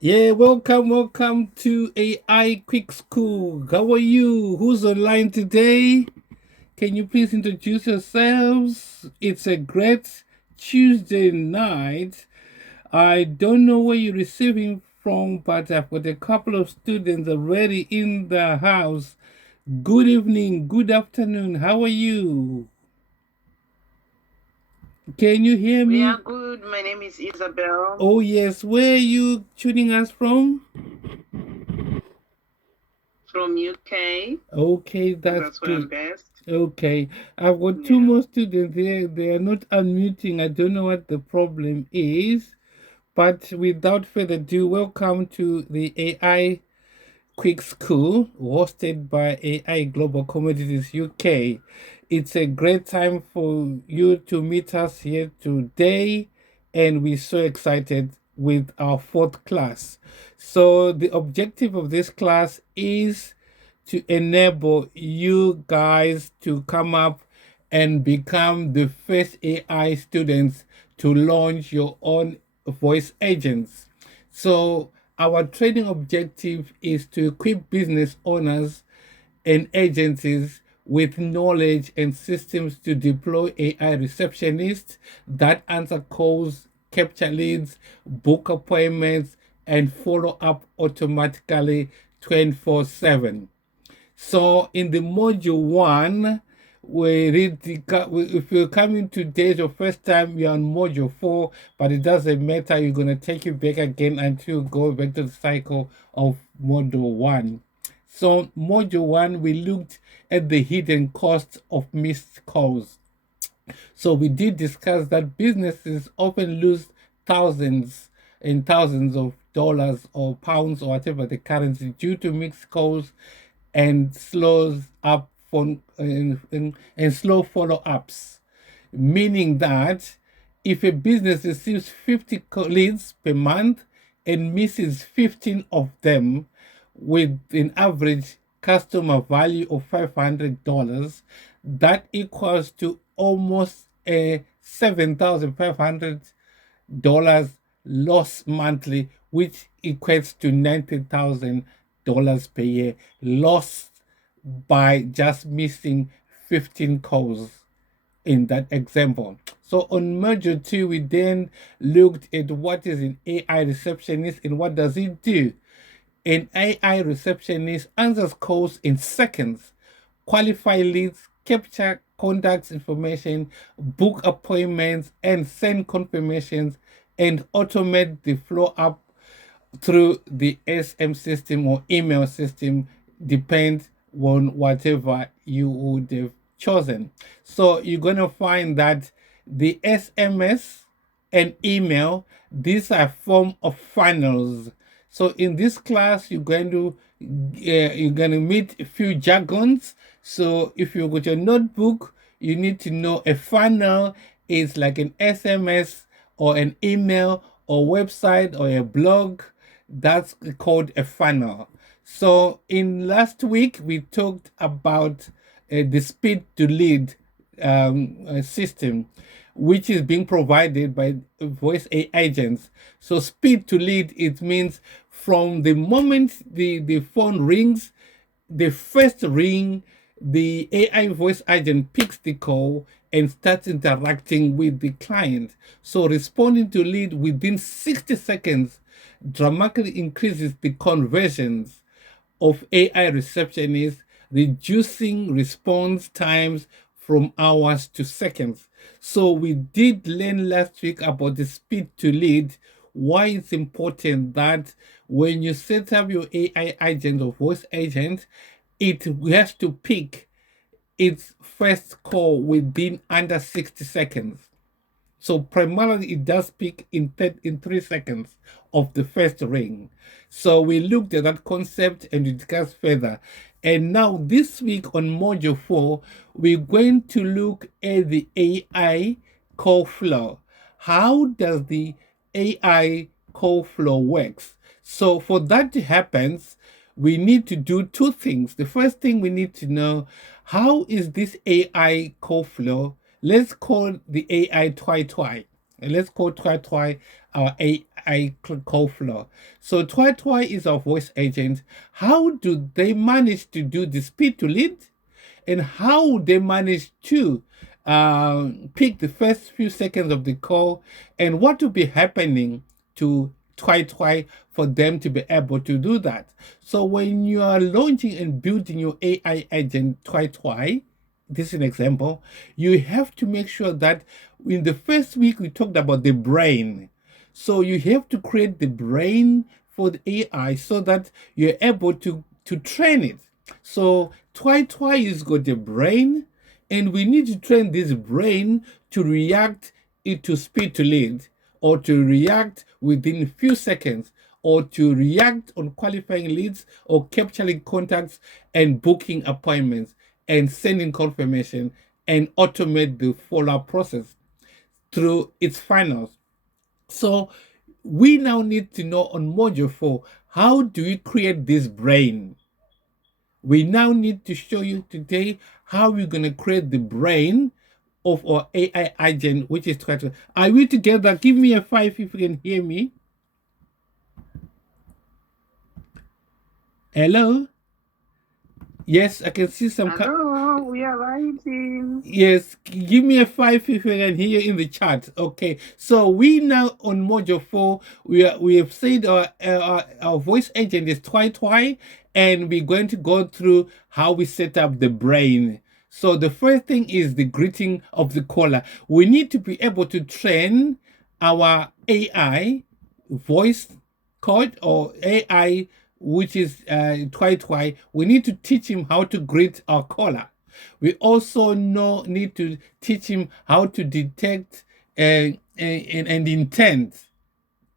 Yeah, welcome to AI Quick School. How are you? Who's online today? Can you please introduce yourselves? It's a great Tuesday night. I don't know where you're receiving from, but I've got a couple of students already in the house. Good evening, good afternoon. How are you? Can you hear me? We are good. My name is Isabel. Oh, yes. Where are you tuning us from? From UK. Okay, That's where I'm good. based. Okay, I've got two more students here. They are not unmuting. I don't know what the problem is. But without further ado, welcome to the AI Quick School hosted by AI Global Commodities UK. It's a great time for you to meet us here today, and we're so excited with our fourth class. So, the objective of this class is to enable you guys to come up and become the first AI students to launch your own voice agents. So, our training objective is to equip business owners and agencies with knowledge and systems to deploy AI receptionists that answer calls, capture leads, book appointments, and follow up automatically 24/7. So in the module one, if you're coming today, your first time, you're on module 4, but it doesn't matter. You're going to take you back again until you go back to the cycle of module 1. So module 1, we looked at the hidden costs of missed calls. So we did discuss that businesses often lose thousands and thousands of dollars or pounds or whatever the currency due to mixed calls and slows up and slow follow-ups, meaning that if a business receives 50 leads per month and misses 15 of them with an average customer value of $500, that equals to almost a $7,500 loss monthly, which equates to $90,000 per year lost by just missing 15 calls. in that example. So on module 2, we then looked at what is an AI receptionist and what does it do. An AI receptionist answers calls in seconds, qualify leads, capture contacts information, book appointments, and send confirmations, and automate the flow up through the SM system or email system, depends on whatever you would have chosen. So you're going to find that the SMS and email, these are form of funnels. So in this class, you're going to meet a few jargons. So if you got your notebook, you need to know a funnel is like an SMS or an email or website or a blog. That's called a funnel. So in last week, we talked about the speed to lead system, which is being provided by voice agents. So speed to lead, it means from the moment the phone rings, the first ring, the AI voice agent picks the call and starts interacting with the client. So responding to lead within 60 seconds dramatically increases the conversions of AI receptionists, reducing response times from hours to seconds. So we did learn last week about the speed to lead, why it's important that when you set up your AI agent or voice agent, it has to pick its first call within under 60 seconds. So primarily it does peak in 3 seconds of the first ring. So we looked at that concept and we discussed further. And now this week on module 4, we're going to look at the AI call flow. How does the AI call flow works? So for that to happen, we need to do two things. The first thing we need to know, how is this AI call flow? Let's call the AI Twi. And let's call Twi our AI call flow. So Twi is our voice agent. How do they manage to do the speed to lead? And how they manage to pick the first few seconds of the call? And what will be happening to Twi for them to be able to do that? So when you are launching and building your AI agent Twi, this is an example, you have to make sure that in the first week we talked about the brain. So you have to create the brain for the AI so that you're able to train it. So Twi is got a brain, and we need to train this brain to react to speed to lead, or to react within a few seconds, or to react on qualifying leads or capturing contacts and booking appointments and sending confirmation and automate the follow-up process through its finals. So we now need to know on module 4, how do we create this brain? We now need to show you today how we're going to create the brain of our AI agent, which is Twi. Are we together? Give me a 5 if you can hear me. Hello? Yes, I can see some. Hello, we are writing. Yes, give me a 5 if you can hear in the chat. Okay, so we now on module 4, we have said our voice agent is Twi, and we're going to go through how we set up the brain. So the first thing is the greeting of the caller. We need to be able to train our AI voice code or AI, which is Twi. We need to teach him how to greet our caller. We also need to teach him how to detect and intent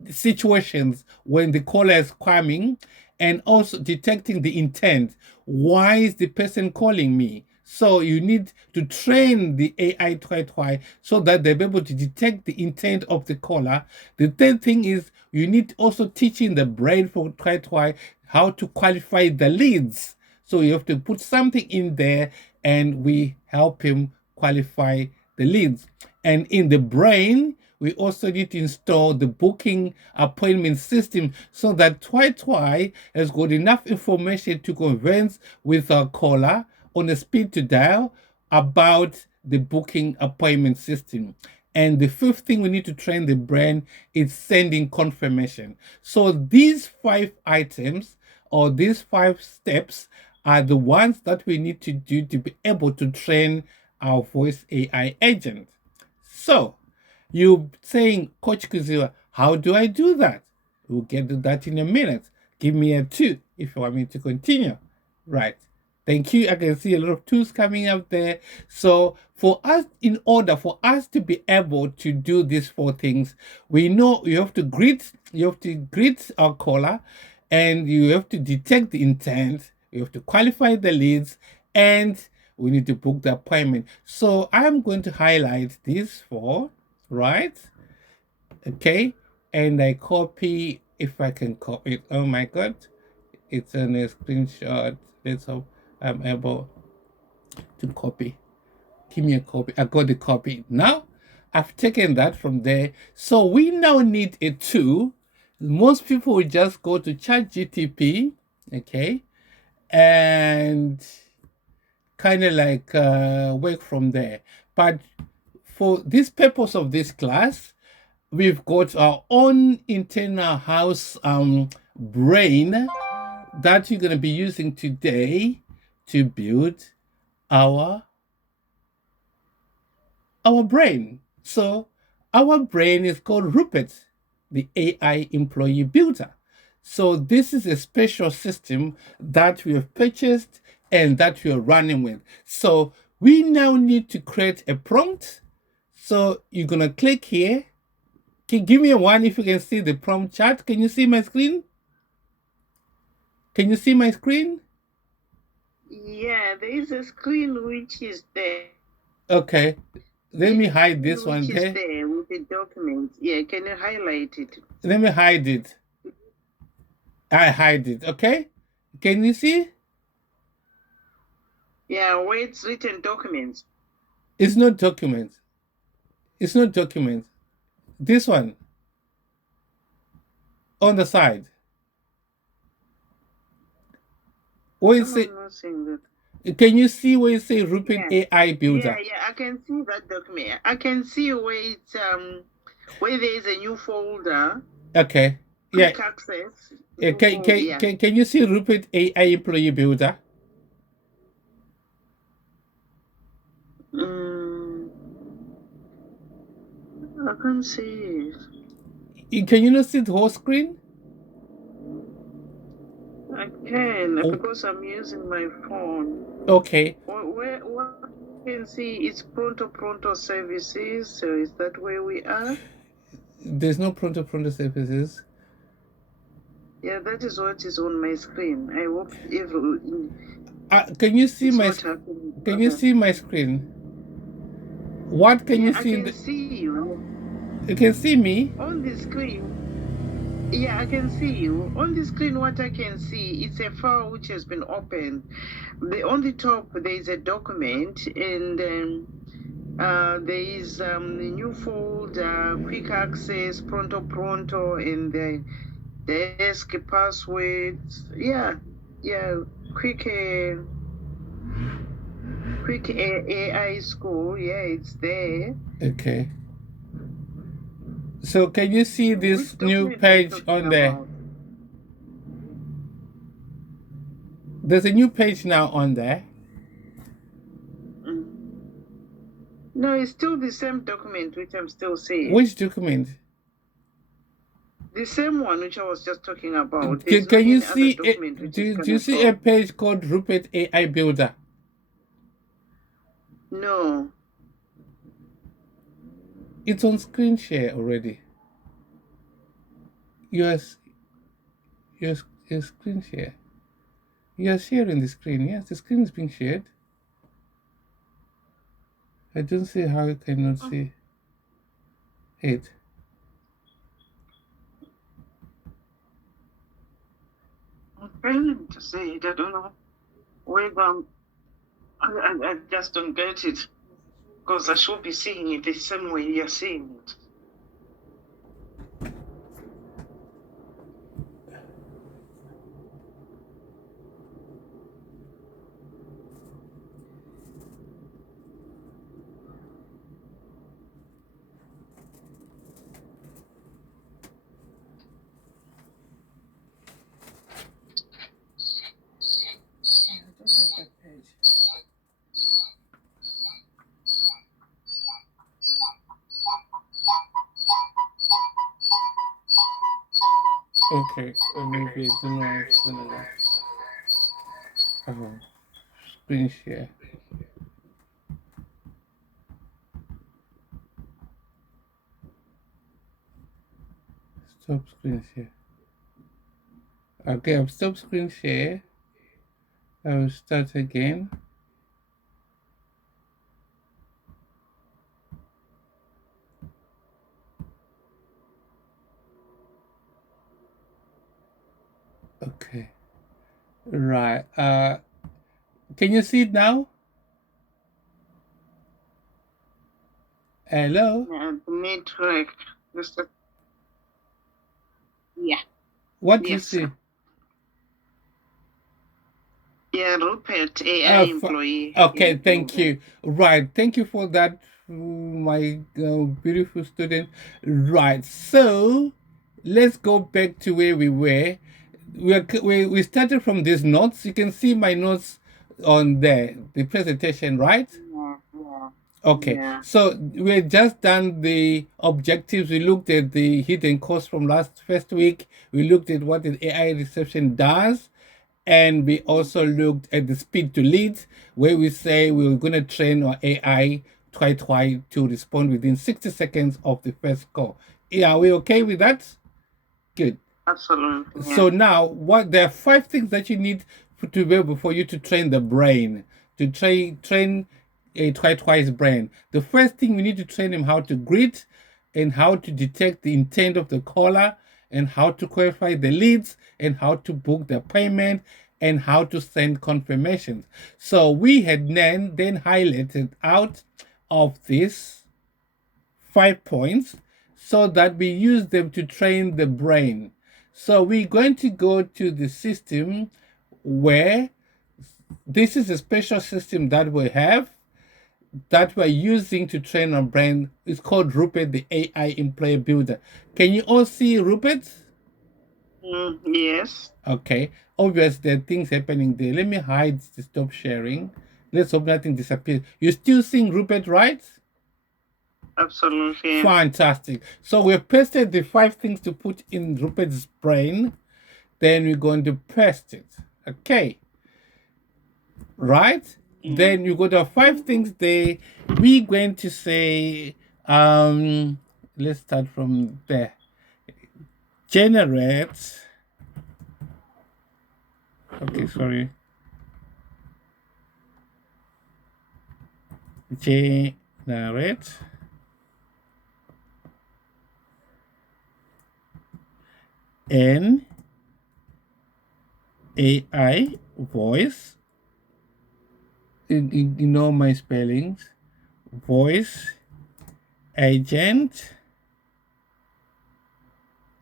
situations when the caller is coming, and also detecting the intent. Why is the person calling me? So you need to train the AI Twi so that they'll be able to detect the intent of the caller. The third thing is you need also teaching the brain for Twi how to qualify the leads. So you have to put something in there and we help him qualify the leads. And in the brain, we also need to install the booking appointment system so that Twi has got enough information to converse with our caller on a speed to dial about the booking appointment system. And the fifth thing we need to train the brain is sending confirmation. So these 5 items or these 5 steps are the ones that we need to do to be able to train our voice AI agent. So you're saying, Coach Kuziwa, how do I do that? We'll get to that in a minute. Give me a 2 if you want me to continue. Right. Thank you. I can see a lot of 2s coming up there. So for us, in order for us to be able to do these 4 things, we know you have to greet our caller, and you have to detect the intent, you have to qualify the leads, and we need to book the appointment. So I'm going to highlight these 4, right? Okay, and I copy, if I can copy it. Oh my god, it's in a screenshot. Let's hope I'm able to copy. Give me a copy. I got the copy. Now I've taken that from there. So we now need a tool. Most people will just go to ChatGTP, okay, and kind of like work from there. But for this purpose of this class, we've got our own internal house brain that you're going to be using today to build our brain. So our brain is called Rupert, the AI employee builder. So this is a special system that we have purchased and that we are running with. So we now need to create a prompt. So you're going to click here. Can give me a 1 if you can see the prompt chart. Can you see my screen? Can you see my screen? Yeah, there is a screen which is there. Okay. Let me hide this one Which is there. there with the document. Yeah, can you highlight it? Let me hide it. I hide it, okay? Can you see? Yeah, where it's written documents. It's not documents. It's not documents. This one. On the side. Where you say, I'm not seeing that. can you see where you say Rupert AI Builder? Yeah, I can see that document. I can see where it's where there is a new folder. Okay. Yeah. Quick access. Can you see Rupert AI Employee Builder? I can't see it. Can you not see the whole screen? I can because I'm using my phone. Okay. Where you can see it's Pronto services. So is that where we are? There's no Pronto services. Yeah, that is what is on my screen. I hope can you see my? Can you see my screen? What can you see? I can see you. You can see me on the screen. Yeah, I can see you on the screen. What I can see, it's a file which has been opened. On the top there is a document, and there is the new folder, quick access, Pronto, and the desk passwords. Yeah, quick AI school. Yeah, it's there. Okay. So can you see this new page on there? There's a new page now on there. No, it's still the same document which I'm still seeing. Which document? The same one which I was just talking about. Can you see do you see a page called Rupert AI Builder? No. It's on screen share already. Your screen share. You are sharing the screen. Yes, the screen is being shared. I don't see how you cannot see it. I'm failing to see it. I don't know whether I just don't get it, because I should be seeing it the same way you're seeing it. Okay, maybe I don't know how it's gonna work. Oh, screen share. Stop screen share. Okay, I've stopped screen share. I'll start again. Okay. Right. Can you see it now? Hello? Yeah, the network. Yeah. What do you Yes, sir. see? Yeah, Rupert, AI employee. Okay, Yeah, thank Rupert. you. Right, thank you for that, my beautiful student. Right, so let's go back to where we were. We started from these notes. You can see my notes on the presentation, right? Yeah, yeah. Okay, Yeah. so we had just done the objectives. We looked at the hidden cost from first week. We looked at what the AI reception does, and we also looked at the speed to lead, where we say we were going to train our AI twice to respond within 60 seconds of the first call. Yeah, are we okay with that? Good. Absolutely. Yeah. So now, what there are five things that you need to be able for you to train the brain, to train a twice brain. The first thing we need to train him how to greet, and how to detect the intent of the caller, and how to qualify the leads, and how to book the payment, and how to send confirmations. So we had then highlighted out of this 5 points so that we use them to train the brain. So we're going to go to the system where this is a special system that we have that we're using to train our brain. It's called Rupert, the AI Employer Builder. Can you all see Rupert? Yes. Okay. Obviously, there are things happening there. Let me hide the stop sharing. Let's hope nothing disappears. You're still seeing Rupert, right? Absolutely. Fantastic. So we've pasted the 5 things to put in Rupert's brain. Then we're going to paste it. Okay. Right? Then you got the 5 things there. We're going to say, let's start from there. Generate. Okay, sorry. Generate an AI voice. You know my spellings. Voice agent.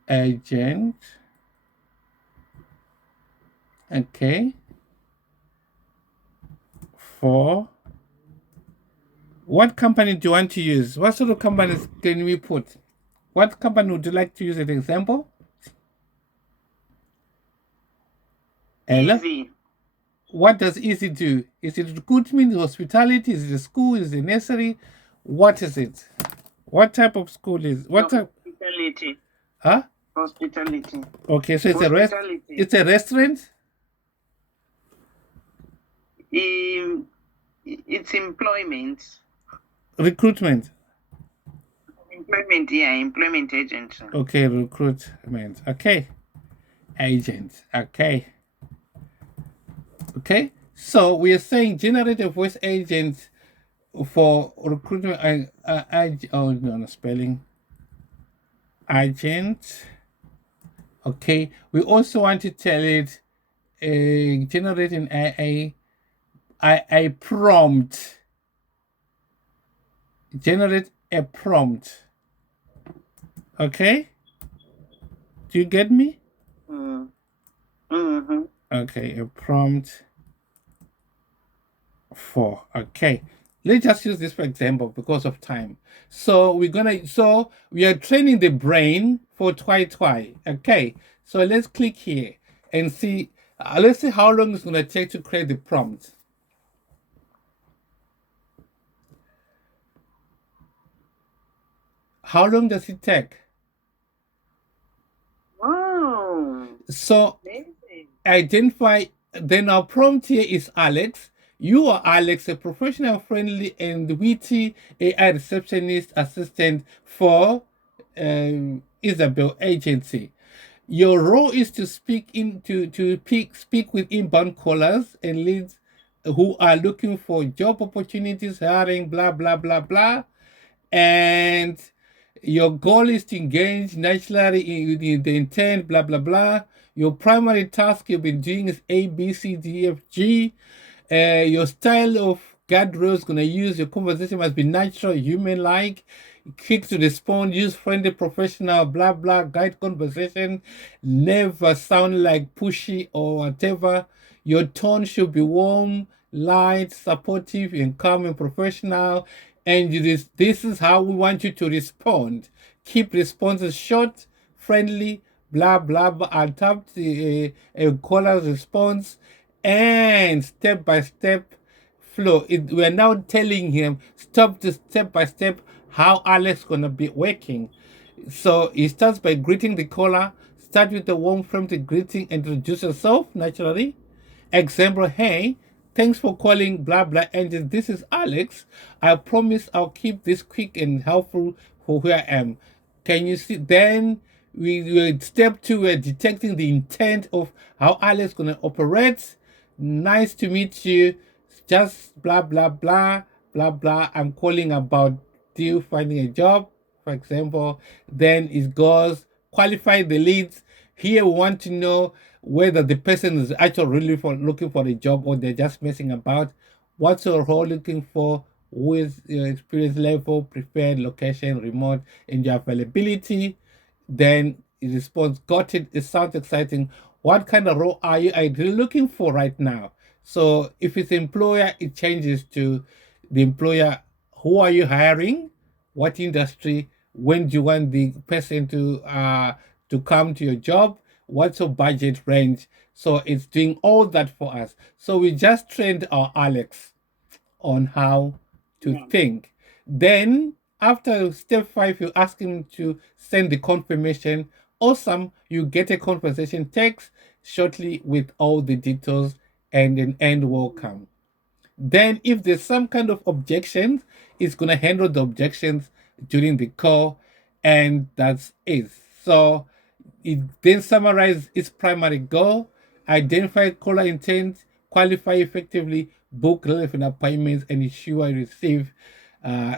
Agent. Okay. For what company do you want to use? What sort of companies can we put? What company would you like to use as an example? Ella? Easy. What does Easy do? Is it recruitment, hospitality? Is it a school? Is it a nursery? What is it? What type of school is what type? Hospitality. Huh? Hospitality. Okay, so it's Hospitality. it's a restaurant? It's employment. Recruitment. Employment, yeah, employment agent. Okay, recruitment. Okay. Agent. Okay. Okay. So we are saying generate a voice agent for recruitment. Oh no, spelling. Agent. Okay. We also want to tell it generate an a prompt. Generate a prompt. Okay. Do you get me? Mm-hmm. Okay, a prompt for. Okay. Let's just use this for example because of time. So we are training the brain for twice. Okay. So let's click here and see. Let's see how long it's going to take to create the prompt. How long does it take? Wow. So Amazing. identify, then our prompt here is Alex. You are Alex, a professional, friendly, and witty AI receptionist assistant for Isabel Agency. Your role is to speak with inbound callers and leads who are looking for job opportunities, hiring, blah blah blah blah. And your goal is to engage naturally in the intent, blah blah blah. Your primary task you've been doing is A, B, C, D, F, G. Your style of guardrails gonna use your conversation must be natural, human-like, quick to respond, use friendly, professional, blah blah, guide conversation. Never sound like pushy or whatever. Your tone should be warm, light, supportive, and calm and professional. And this is how we want you to respond. Keep responses short, friendly, blah blah blah. Adapt a caller's response and step by step flow. We're now telling him step by step how Alex gonna be working. So he starts by greeting the caller. Start with a warm friendly greeting. Introduce yourself naturally. Example, hey, thanks for calling blah blah engine. This is Alex. I promise I'll keep this quick and helpful for where I am. Can you see? Then step two, we're detecting the intent of how Alex gonna operate. Nice to meet you. Just blah blah blah blah blah. I'm calling about you finding a job, for example. Then it goes qualify the leads. Here we want to know whether the person is actually really looking for a job or they're just messing about. What's your role looking for? Who is your experience level, preferred location, remote, and your availability? Then it responds, got it. It sounds exciting. What kind of role are you ideally looking for right now? So if it's employer, it changes to the employer. Who are you hiring? What industry? When do you want the person to come to your job? What's your budget range? So it's doing all that for us. So we just trained our Alex on how to think. Then, after step five, you ask him to send the confirmation. Awesome, you get a conversation text shortly with all the details and an end welcome. Then, if there's some kind of objections, it's going to handle the objections during the call, and that's it. So, it then summarizes its primary goal, identify caller intent, qualify effectively, book relevant appointments, and ensure I receive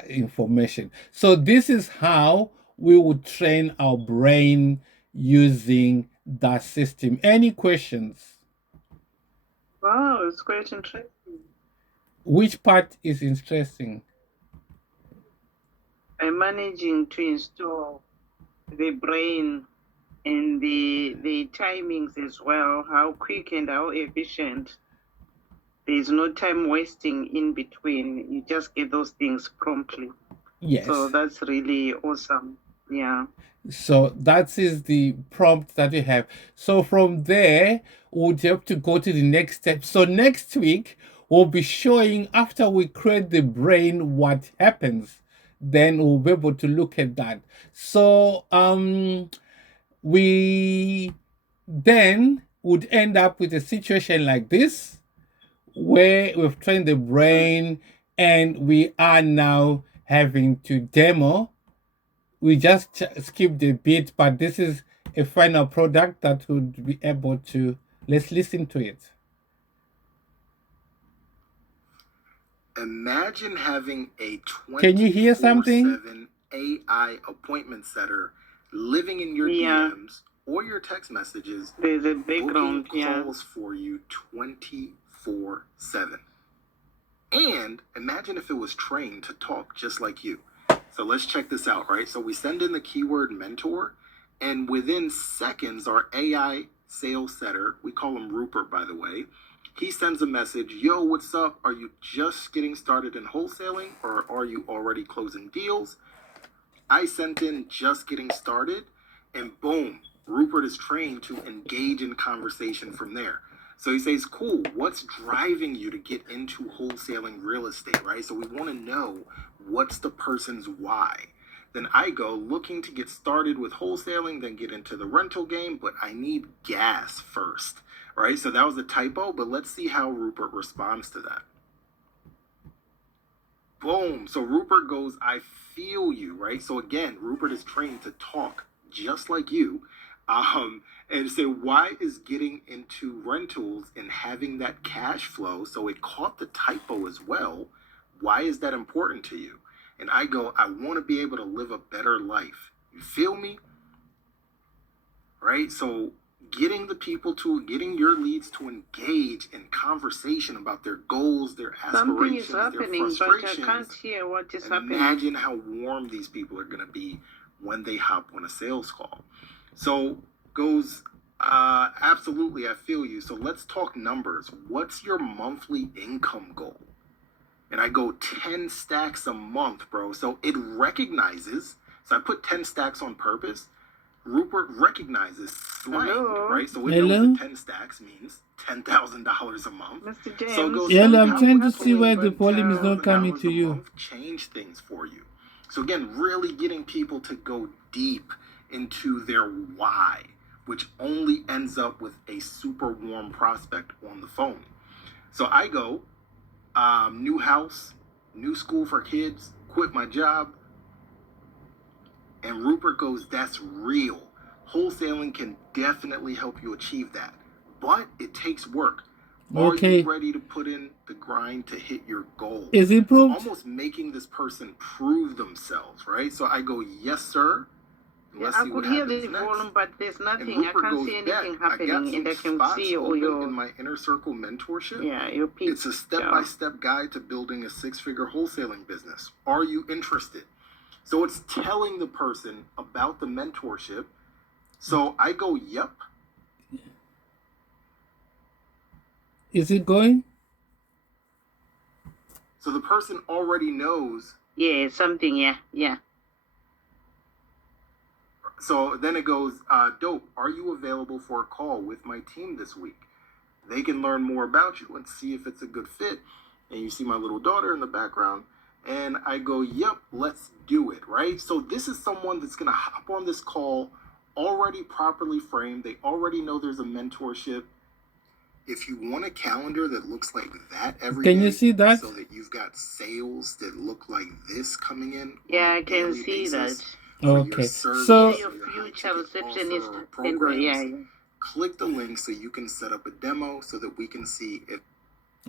information. So, this is how we would train our brain using that system. Any questions? Wow, it's quite interesting. Which part is interesting? I'm managing to install the brain and the timings as well, how quick and how efficient. There's no time wasting in between. You just get those things promptly. Yes. So that's really awesome. Yeah. So that is the prompt that we have. So from there, we'll have to go to the next step. So next week, we'll be showing after we create the brain what happens. Then we'll be able to look at that. So we then would end up with a situation like this where we've trained the brain and we are now having to demo. We just skipped a bit, but this is a final product that would be able to. Let's listen to it. Imagine having a 24/7 Can you hear something? AI appointment setter living in your DMs or your text messages, There's a background, booking calls for you 24/7. And imagine if it was trained to talk just like you. So let's check this out, right? So we send in the keyword mentor, and within seconds, our AI sales setter, we call him Rupert, by the way, he sends a message, yo, what's up? Are you just getting started in wholesaling or are you already closing deals? I sent in just getting started, and boom, Rupert is trained to engage in conversation from there. So he says, cool, what's driving you to get into wholesaling real estate, right? So we want to know what's the person's why. Then I go looking to get started with wholesaling, then get into the rental game, but I need gas first, right? So that was a typo, but let's see how Rupert responds to that. Boom. So Rupert goes, I feel you, right? So again, Rupert is trained to talk just like you. And say, why is getting into rentals and having that cash flow, so it caught the typo as well, why is that important to you? And I go, I want to be able to live a better life. You feel me? Right? So getting your leads to engage in conversation about their goals, their Something is aspirations, their happening, but I frustrations. can't hear what is happening. Imagine how warm these people are going to be when they hop on a sales call. So goes, absolutely, I feel you. So let's talk numbers. What's your monthly income goal? And I go 10 stacks a month, bro. So it recognizes, so I put 10 stacks on purpose. Rupert recognizes slang, Hello? right? So it Hello? knows that 10 stacks means $10,000 a month. Mr. James. So it goes, Yeah, how I'm trying to would see why the spending volume is not coming $10,000 to a you. month change things for you? So again, really getting people to go deep into their why, which only ends up with a super warm prospect on the phone. So I go, new house, new school for kids, quit my job. And Rupert goes, that's real. Wholesaling can definitely help you achieve that. But it takes work. Are Okay. you ready to put in the grind to hit your goal? Is it So improved? almost making this person prove themselves, right? So I go, yes, sir. Yeah, Let's I see could what hear happens the next. volume, but there's And nothing. I Rupert can't goes, see bet, anything I got happening, and I some can spots see all open your, in my Inner Circle mentorship. yeah, your picture. It's a step-by-step guide to building a six-figure wholesaling business. Are you interested? So it's telling the person about the mentorship. So I go, yep. Is it going? So the person already knows. Yeah, something, yeah. So then it goes, dope, are you available for a call with my team this week? They can learn more about you and see if it's a good fit. And you see my little daughter in the background. And I go, yep, let's do it, right? So this is someone that's going to hop on this call already properly framed. They already know there's a mentorship. If you want a calendar that looks like that every day, Can you see that? so that you've got sales that look like this coming in, Yeah, I can see that. Okay. service, So Your future receptionist, programs, yeah. click the link so you can set up a demo so that we can see if.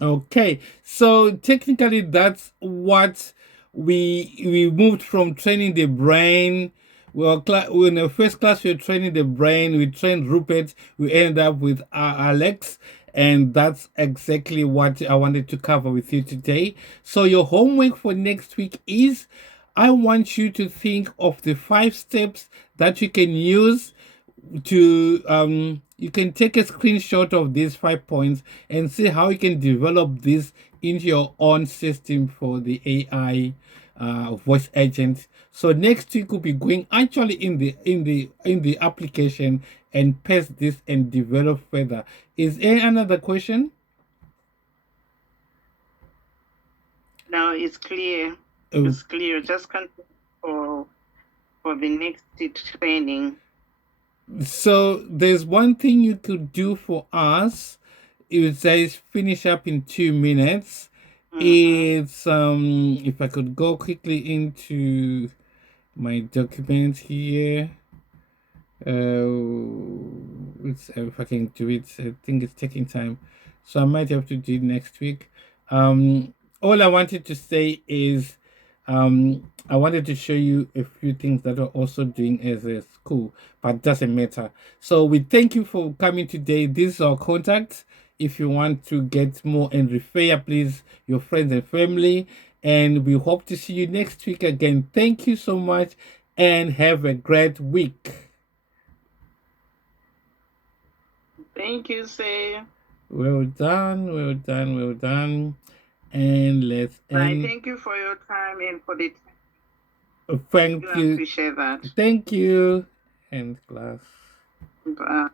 okay, so technically that's what we moved from training the brain. Well, in the first class we were training the brain. We trained Rupert. We ended up with Alex, and that's exactly what I wanted to cover with you today. So your homework for next week is, I want you to think of the 5 steps that you can use to you can take a screenshot of these 5 points and see how you can develop this into your own system for the AI voice agent. So next week we'll be going actually in the application and paste this and develop further. Is there another question? Now it's clear. It's clear. Just continue for the next training. So there's one thing you could do for us. It says finish up in 2 minutes. It's if I could go quickly into my document here. If I can do it, I think it's taking time, so I might have to do it next week. All I wanted to say is I wanted to show you a few things that we're also doing as a school, but it doesn't matter. So we thank you for coming today. This is our contact. If you want to get more and refer, please, your friends and family. And we hope to see you next week again. Thank you so much and have a great week. Thank you, Say. Well done, well done, well done. And let's end. Thank you for your time and for the Thank you. I appreciate that. Thank you. End class. Bye.